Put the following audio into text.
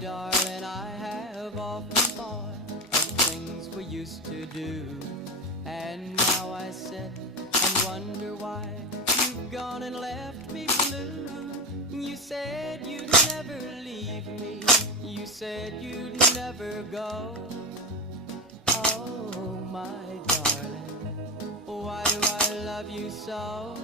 darling, I have often thought of things we used to do. And now I sit and wonder why you've gone and left me blue. You said you'd never leave me. You said you'd never go. Oh, my darling, why do I love you so?